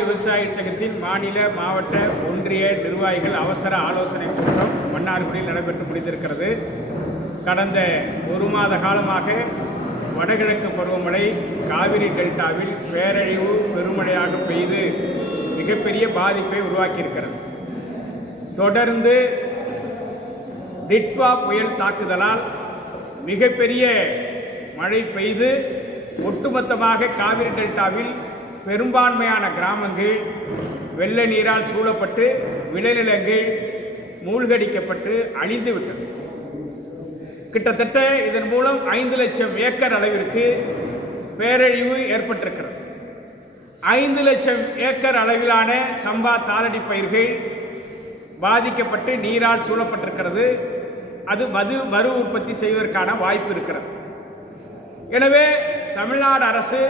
விவசாய சங்கத்தின் மாநில மாவட்ட ஒன்றிய நிர்வாகிகள் அவசர ஆலோசனை கூட்டம் மன்னார்குடியில் நடைபெற்று முடிந்திருக்கிறது. கடந்த ஒரு மாத காலமாக வடகிழக்கு பருவமழை காவிரி டெல்டாவில் பேரழிவு பெருமழையாக பெய்து மிகப்பெரிய பாதிப்பை உருவாக்கியிருக்கிறது. தொடர்ந்து டிட்வா புயல் தாக்குதலால் மிகப்பெரிய மழை பெய்து ஒட்டுமொத்தமாக காவிரி டெல்டாவில் பெரும்பான்மையான கிராமங்கள் வெள்ள நீரால் சூழப்பட்டு விளைநிலங்கள் மூழ்கடிக்கப்பட்டு அழிந்துவிட்டது. கிட்டத்தட்ட இதன் மூலம் 5 லட்சம் ஏக்கர் அளவிற்கு பேரழிவு ஏற்பட்டிருக்கிறது. 5 லட்சம் ஏக்கர் அளவிலான சம்பா தாளடி பயிர்கள் பாதிக்கப்பட்டு நீரால் சூழப்பட்டிருக்கிறது. அது மறு உற்பத்தி செய்வதற்கான வாய்ப்பு இருக்கிறது. எனவே தமிழ்நாடு அரசு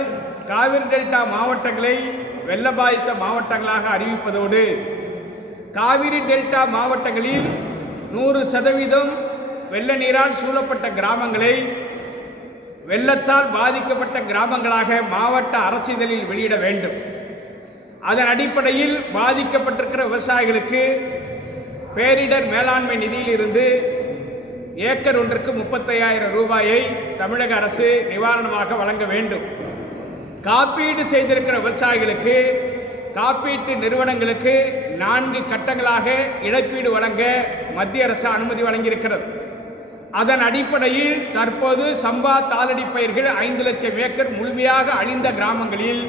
காவிரி டெல்டா மாவட்டங்களை வெள்ள பாதித்த மாவட்டங்களாக அறிவிப்பதோடு காவிரி டெல்டா மாவட்டங்களில் 100% வெள்ள நீரால் சூழப்பட்ட கிராமங்களை வெள்ளத்தால் பாதிக்கப்பட்ட கிராமங்களாக மாவட்ட அரசிதழில் வெளியிட வேண்டும். அதன் அடிப்படையில் பாதிக்கப்பட்டிருக்கிற விவசாயிகளுக்கு பேரிடர் மேலாண்மை நிதியிலிருந்து ஏக்கர் ஒன்றுக்கு 35,000 ரூபாயை தமிழக அரசு நிவாரணமாக வழங்க வேண்டும். காப்பீடு செய்திருக்கிற விவசாயிகளுக்கு காப்பீட்டு நிறுவனங்களுக்கு 4 கட்டங்களாக இழப்பீடு வழங்க மத்திய அரசு அனுமதி வழங்கியிருக்கிறது. அதன் அடிப்படையில் தற்போது சம்பா தாளடி பயிர்கள் 5 லட்சம் ஏக்கர் முழுமையாக அழிந்த கிராமங்களில்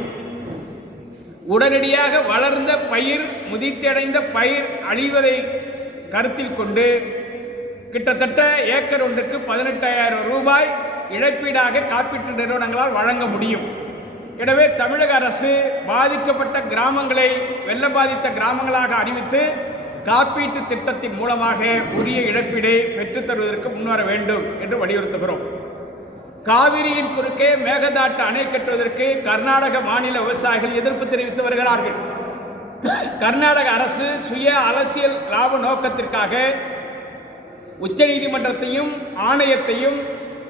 உடனடியாக வளர்ந்த பயிர் முதிர்ச்சியடைந்த பயிர் அழிவதை கருத்தில் கொண்டு கிட்டத்தட்ட ஏக்கர் ஒன்றுக்கு 18,000 ரூபாய் இழப்பீடாக காப்பீட்டு நிறுவனங்களால் வழங்க முடியும். எனவே தமிழக அரசு பாதிக்கப்பட்ட கிராமங்களை வெள்ள பாதித்த கிராமங்களாக அறிவித்து காப்பீட்டு திட்டத்தின் மூலமாக உரிய இழப்பீடை பெற்றுத்தருவதற்கு முன்வர வேண்டும் என்று வலியுறுத்துகிறோம். காவிரியின் குறுக்கே மேகதாட்டு அணை கட்டுவதற்கு கர்நாடக மாநில விவசாயிகள் எதிர்ப்பு தெரிவித்து வருகிறார்கள். கர்நாடக அரசு சுய அரசியல் லாப நோக்கத்திற்காக உச்சநீதிமன்றத்தையும் ஆணையத்தையும்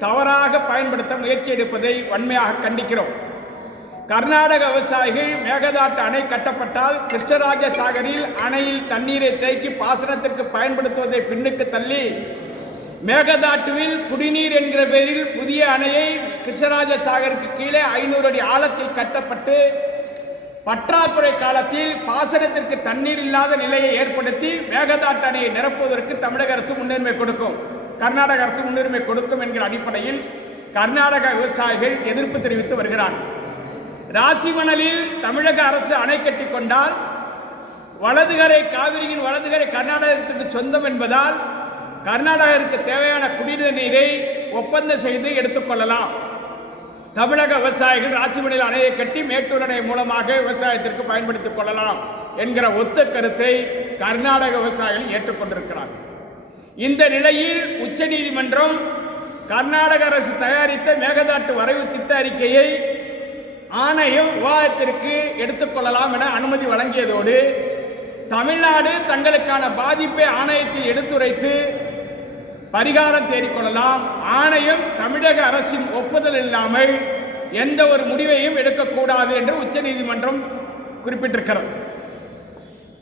தவறாக பயன்படுத்த முயற்சி எடுப்பதை வன்மையாக கண்டிக்கிறோம். கர்நாடக விவசாயிகள் மேகதாட்டு அணை கட்டப்பட்டால் கிருஷ்ணராஜ சாகரில் அணையில் தண்ணீரை தேக்கி பாசனத்திற்கு பயன்படுத்துவதை பின்னுக்கு தள்ளி மேகதாட்டுவில் குடிநீர் என்கிற பெயரில் புதிய அணையை கிருஷ்ணராஜ சாகருக்கு கீழே 500 அடி ஆழத்தில் கட்டப்பட்டு பற்றாக்குறை காலத்தில் பாசனத்திற்கு தண்ணீர் இல்லாத நிலையை ஏற்படுத்தி மேகதாட்டு அணையை நிரப்புவதற்கு தமிழக அரசு முன்னுரிமை கொடுக்கும், கர்நாடக அரசு முன்னுரிமை கொடுக்கும் என்கிற அடிப்படையில் கர்நாடக விவசாயிகள் எதிர்ப்பு தெரிவித்து வருகிறார்கள். ராசிமணலில் தமிழக அரசு அணை கட்டி கொண்டால் வலதுகரை காவிரியின் வலதுகரை கர்நாடகத்திற்கு சொந்தம் என்பதால் கர்நாடகத்திற்கு தேவையான குடிநீர் நீரை ஒப்பந்தம் செய்து எடுத்துக்கொள்ளலாம். தமிழக விவசாயிகள் ராசிமணல் அணையை கட்டி மேட்டூர் அணை மூலமாக விவசாயத்திற்கு பயன்படுத்திக் கொள்ளலாம் என்கிற ஒத்த கருத்தை கர்நாடக விவசாயிகள் ஏற்றுக்கொண்டிருக்கிறார்கள். இந்த நிலையில் உச்சநீதிமன்றம் கர்நாடக அரசு தயாரித்த மேகதாட்டு வரைவு திட்ட அறிக்கையை ஆணையம் விவாதத்திற்கு எடுத்துக்கொள்ளலாம் என அனுமதி வழங்கியதோடு தமிழ்நாடு தங்களுக்கான பாதிப்பை ஆணையத்தில் எடுத்துரைத்து பரிகாரம் தேடிக்கொள்ளலாம். ஆணையம் தமிழக அரசின் ஒப்புதல் இல்லாமல் எந்த ஒரு முடிவையும் எடுக்கக்கூடாது என்று உச்சநீதிமன்றம் குறிப்பிட்டிருக்கிறது.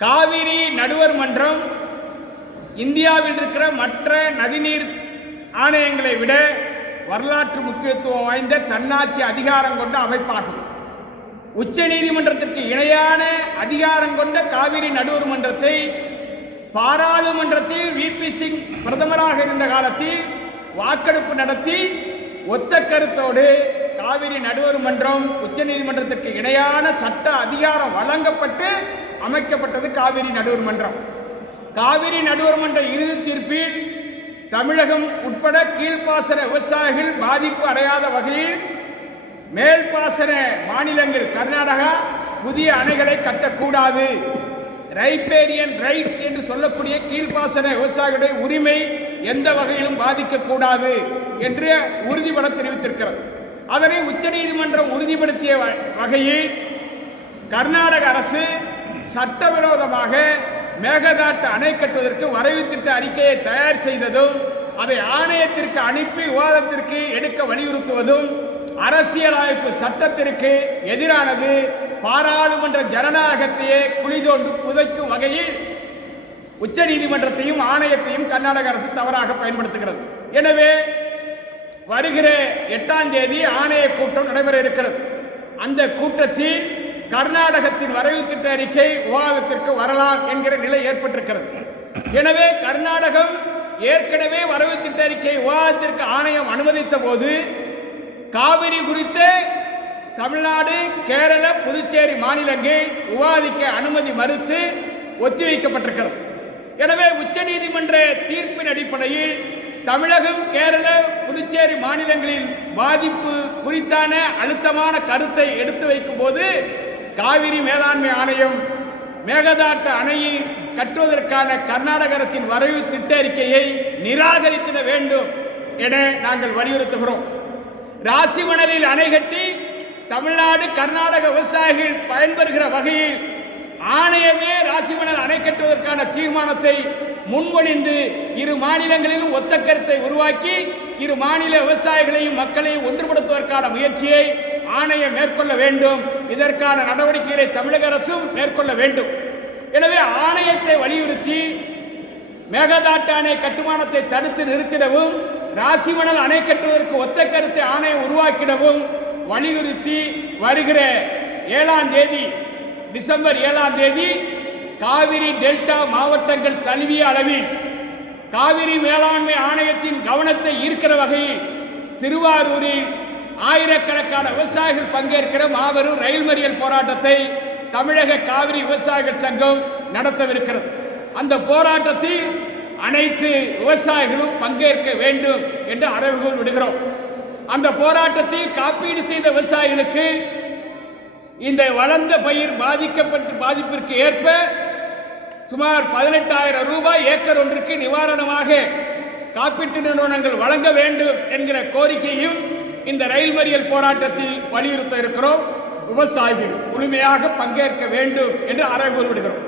காவிரி நடுவர் மன்றம் இந்தியாவில் இருக்கிற மற்ற நதிநீர் ஆணையங்களை விட வரலாற்று முக்கியத்துவம் வாய்ந்த தன்னாட்சி அதிகாரம் கொண்ட அமைப்பாகும். உச்ச நீதிமன்றத்திற்கு இணையான அதிகாரம் கொண்ட காவிரி நடுவர் மன்றத்தை பாராளுமன்றத்தில் விபி சிங் பிரதமராக இருந்த காலத்தில் வாக்கெடுப்பு நடத்தி ஒத்த கருத்தோடு காவிரி நடுவர் மன்றம் உச்ச நீதிமன்றத்திற்கு இணையான சட்ட அதிகாரம் வழங்கப்பட்டு அமைக்கப்பட்டது காவிரி நடுவர் மன்றம். காவிரி நடுவர் மன்ற இறுதி தீர்ப்பில் தமிழகம் உட்பட கீழ்ப்பாசன விவசாயிகள் பாதிப்பு அடையாத வகையில் மேல்பாசன மாநிலங்கள் கர்நாடகா புதிய அணைகளை கட்டக்கூடாது, ரைப்பேரியன் ரைட்ஸ் என்று சொல்லக்கூடிய கீழ்ப்பாசன விவசாயிகளுடைய உரிமை எந்த வகையிலும் பாதிக்கக்கூடாது என்று உறுதிபட தெரிவித்திருக்கிறது. அதனை உச்சநீதிமன்றம் உறுதிப்படுத்திய வகையில் கர்நாடக அரசு சட்டவிரோதமாக மேகதாட்டு அணை கட்டுவதற்கு வரைவு திட்ட அறிக்கையை தயார் செய்ததும் அதை ஆணையத்திற்கு அனுப்பி விவாதத்திற்கு எடுக்க வலியுறுத்துவதும் அரசியலமைப்பு சட்டத்திற்கு எதிரானது, பாராளுமன்ற ஜனநாயகத்தையே குழி தோண்டி புதைக்கும் வகையில் உச்ச நீதிமன்றத்தையும் ஆணையத்தையும் கர்நாடக அரசு தவறாக பயன்படுத்துகிறது. எனவே வருகிற 8ஆம் தேதி ஆணைய கூட்டம் நடைபெற இருக்கிறது. அந்த கூட்டத்தில் கர்நாடகத்தின் வரைவு திட்ட அறிக்கை விவாதத்திற்கு வரலாம் என்கிற நிலை ஏற்பட்டிருக்கிறது. எனவே கர்நாடகம் ஏற்கனவே வரவு திட்ட அறிக்கை விவாதத்திற்கு ஆணையம் அனுமதித்த போது காவிரி குறித்து தமிழ்நாடு, கேரள, புதுச்சேரி மாநிலங்கள் விவாதிக்க அனுமதி மறுத்து ஒத்திவைக்கப்பட்டிருக்கிறது. எனவே உச்ச நீதிமன்ற தீர்ப்பின் அடிப்படையில் தமிழகம், கேரள, புதுச்சேரி மாநிலங்களின் பாதிப்பு குறித்தான அழுத்தமான கருத்தை எடுத்து வைக்கும் போது காவிரி மேலாண்மை ஆணையம் மேகதாட்டு அணையை கட்டுவதற்கான கர்நாடக அரசின் வரைவு திட்ட அறிக்கையை நிராகரித்திட வேண்டும் என நாங்கள் வலியுறுத்துகிறோம். ராசிமணலில் அணை கட்டி தமிழ்நாடு, கர்நாடக விவசாயிகள் பயன்பெறுகிற வகையில் ஆணையமே ராசிமணல் அணை கட்டுவதற்கான தீர்மானத்தை முன்மொழிந்து இரு மாநிலங்களிலும் ஒத்த கருத்தை உருவாக்கி இரு மாநில விவசாயிகளையும் மக்களையும் ஒன்றுபடுத்துவதற்கான முயற்சியை ஆணையம் மேற்கொள்ள வேண்டும். இதற்கான நடவடிக்கைகளை தமிழக அரசும் மேற்கொள்ள வேண்டும். எனவே ஆணையத்தை வலியுறுத்தி மேகதாட்டு அணை கட்டுமானத்தை தடுத்து நிறுத்திடவும், ராசிமணல் அணை கட்டுவதற்கு ஒத்த கருத்தை ஆணையம் உருவாக்கிடவும் வலியுறுத்தி வருகிற 7ஆம் தேதி, டிசம்பர் 7ஆம் தேதி காவிரி டெல்டா மாவட்டங்கள் தழுவிய அளவில் காவிரி மேலாண்மை ஆணையத்தின் கவனத்தை ஈர்க்கிற வகையில் திருவாரூரில் ஆயிரக்கணக்கான விவசாயிகள் பங்கேற்கிற மாபெரும் ரயில் மறியல் போராட்டத்தை தமிழக காவிரி விவசாயிகள் சங்கம் நடத்தவிருக்கிறது. அந்த போராட்டத்தில் அனைத்து விவசாயிகளும் பங்கேற்க வேண்டும் என்று அறைகூவல் விடுகிறோம். அந்த போராட்டத்தில் காப்பீடு செய்த விவசாயிகளுக்கு இந்த வளர்ந்த பயிர் பாதிப்பிற்கு ஏற்ப சுமார் 18,000 ரூபாய் ஏக்கர் ஒன்றுக்கு நிவாரணமாக காப்பீட்டு நிறுவனங்கள் வழங்க வேண்டும் என்கிற கோரிக்கையும் இந்த ரயில் மறியல் போராட்டத்தில் வலியுறுத்த இருக்கிறோம். விவசாயிகள் முழுமையாக பங்கேற்க வேண்டும் என்று அறைகூவல் விடுகிறோம்.